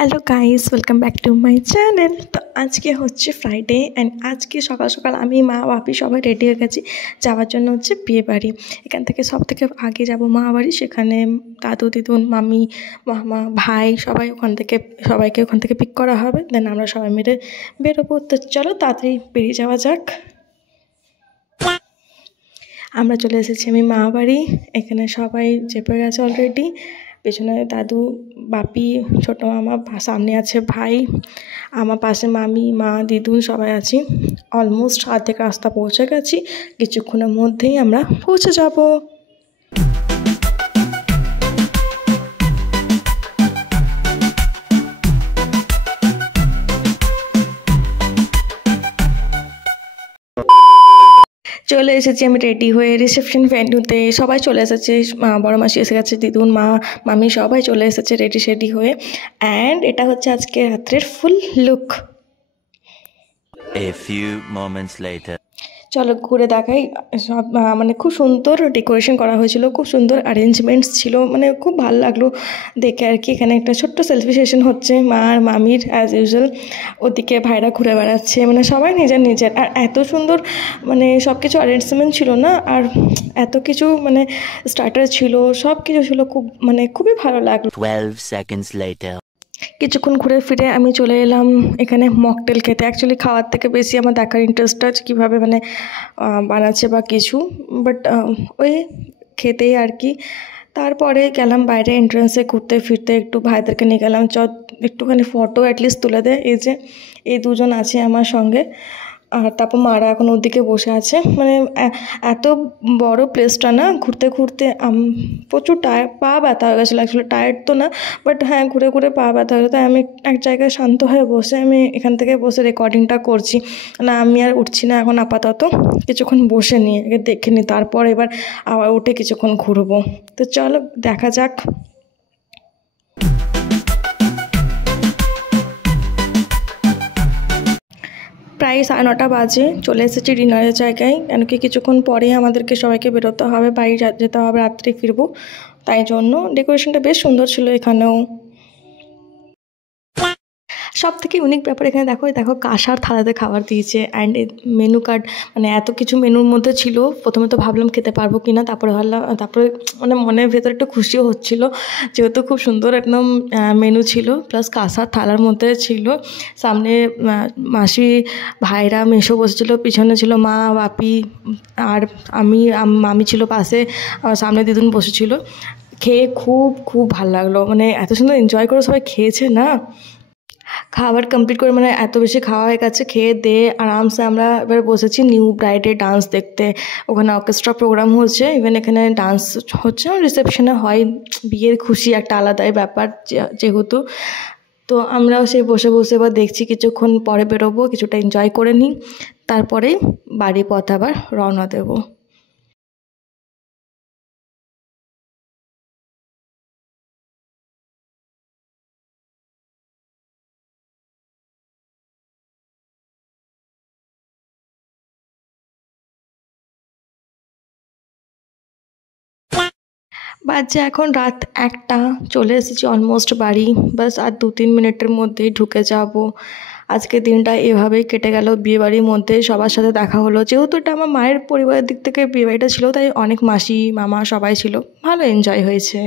Hello guys, welcome back to my channel. তো আজকে হচ্ছে ফ্রাইডে অ্যান্ড আজকে সকাল সকাল আমি মা বাপি সবাই রেডি হয়ে গেছি যাওয়ার জন্য হচ্ছে বিয়ে বাড়ি। এখান থেকে সব থেকে আগে যাব মা বাড়ি, সেখানে দাদু দিদুন মামি মামা ভাই সবাইকে ওখান থেকে পিক করা হবে, দেন আমরা সবাই মিলে বেরোবো। তো চলো তাড়াতাড়ি বেরিয়ে যাওয়া যাক। আমরা চলে এসেছি আমি মা বাড়ি, এখানে সবাই চেপে গেছে অলরেডি। পেছনে দাদু বাপি ছোটো মামা, সামনে আছে ভাই, আমার পাশে মামি মা দিদুন সবাই আছি। অলমোস্ট অর্ধেক রাস্তা পৌঁছে গেছি, কিছুক্ষণের মধ্যেই আমরা পৌঁছে যাব। চলে এসেছি আমি রেডি হয়ে রিসেপশন ভেন্যুতে। সবাই চলে এসেছে, বড় মাসি এসে গেছে, দিদুন মা মামি সবাই চলে এসেছে রেডি হয়ে। অ্যান্ড এটা হচ্ছে আজকে রাত্রের ফুল look. A few moments later. চলো ঘুরে দেখাই। সব মানে খুব সুন্দর ডেকোরেশন করা হয়েছিল, খুব সুন্দর অ্যারেঞ্জমেন্টস ছিল, মানে খুব ভালো লাগলো দেখে আর কি। এখানে একটা ছোট্ট সেলফি সেশন হচ্ছে মা আর মামির অ্যাজ ইউজুয়াল। ওদিকে ভাইরা ঘুরে বেড়াচ্ছে, মানে সবাই নিজের। আর এত সুন্দর মানে সব কিছু অ্যারেঞ্জমেন্ট ছিল না, আর এত কিছু মানে স্টার্টার ছিল, সব কিছু ছিল, খুবই ভালো লাগলো। 12 seconds later. কিছুক্ষণ ঘুরে ফিরে আমি চলে এলাম এখানে মকটেল খেতে। অ্যাকচুয়ালি খাওয়ার থেকে বেশি আমার দেখার ইন্টারেস্ট আছে কীভাবে মানে বানাচ্ছে বা কিছু, বাট ওই খেতেই আর কি। তারপরে গেলাম বাইরে এন্ট্রান্সে ঘুরতে ফিরতে, একটু ভাইদেরকে নিয়ে গেলাম, একটুখানি ফটো অ্যাটলিস্ট তুলে দে। এই দুজন আছে আমার সঙ্গে। আর তারপর মারা এখন ওদিকে বসে আছে। মানে এত বড় প্লেসটা না, ঘুরতে ঘুরতে প্রচুর পা ব্যথা হয়ে গেছিলো। অ্যাকচুয়ালি টায়ার্ড তো না, বাট হ্যাঁ ঘুরে ঘুরে পা ব্যথা হয়ে গেছে। তাই আমি এক জায়গায় শান্ত হয়ে বসে আমি এখান থেকে বসে রেকর্ডিংটা করছি। না আমি আর উঠছি না এখন আপাতত, কিছুক্ষণ বসে নিয়ে দেখে নিই, তারপর এবার আবার উঠে কিছুক্ষণ ঘুরবো। তো চলো দেখা যাক। প্রায় 9:30 বাজে, চলে এসেছি ডিনারের জায়গায়। কেন কি কিছুক্ষণ পরেই আমাদেরকে সবাইকে বেরোতে হবে, বাড়ি যেতে হবে, রাত্রে ফিরবো। তাই জন্য ডেকোরেশনটা বেশ সুন্দর ছিল এখানেও। সব থেকে ইউনিক ব্যাপার এখানে দেখো কাঁসার থালাতে খাবার দিয়েছে। অ্যান্ড মেনু কার্ড, মানে এত কিছু মেনুর মধ্যে ছিল। প্রথমে তো ভাবলাম খেতে পারবো কি না, তারপরে মানে মনের ভেতরে একটু খুশিও হচ্ছিলো, যেহেতু খুব সুন্দর একদম মেনু ছিল, প্লাস কাঁসার থালার মধ্যে ছিল। সামনে মাসি ভাইরা মেসো বসেছিলো, পিছনে ছিল মা বাপি, আর মামি ছিল পাশে, সামনে দিদুন বসেছিল। খেয়ে খুব ভালো লাগলো, মানে এত সুন্দর এনজয় করে সবাই খেয়েছে না। খাবার কমপ্লিট করে মানে এত বেশি খাওয়া হয়ে গেছে, খেয়ে দিয়ে আরামসে আমরা এবার বসেছি নিউ ব্রাইডের ডান্স দেখতে। ওখানে অর্কেস্ট্রা প্রোগ্রাম হচ্ছে, ইভেন এখানে ডান্স হচ্ছে, রিসেপশনে হয়। বিয়ের খুশি একটা আলাদাই ব্যাপার যেহেতু। তো আমরাও সেই বসে এবার দেখছি, কিছুক্ষণ পরে বেরোবো, কিছুটা এনজয় করে নিই, তারপরেই বাড়ির পথ আবার রওনা দেবো। বাজে এখন রাত 1টা, চলে এসেছি অলমোস্ট বাড়ি। বাস আর 2-3 মিনিটের মধ্যেই ঢুকে যাব। আজকের দিনটা এভাবেই কেটে গেল বিয়েবাড়ির মধ্যে, সবার সাথে দেখা হলো। যেহেতু এটা আমার মায়ের পরিবারের দিক থেকে বিয়েবাড়িটা ছিল, তাই অনেক মাসি মামা সবাই ছিল, ভালো এনজয় হয়েছে।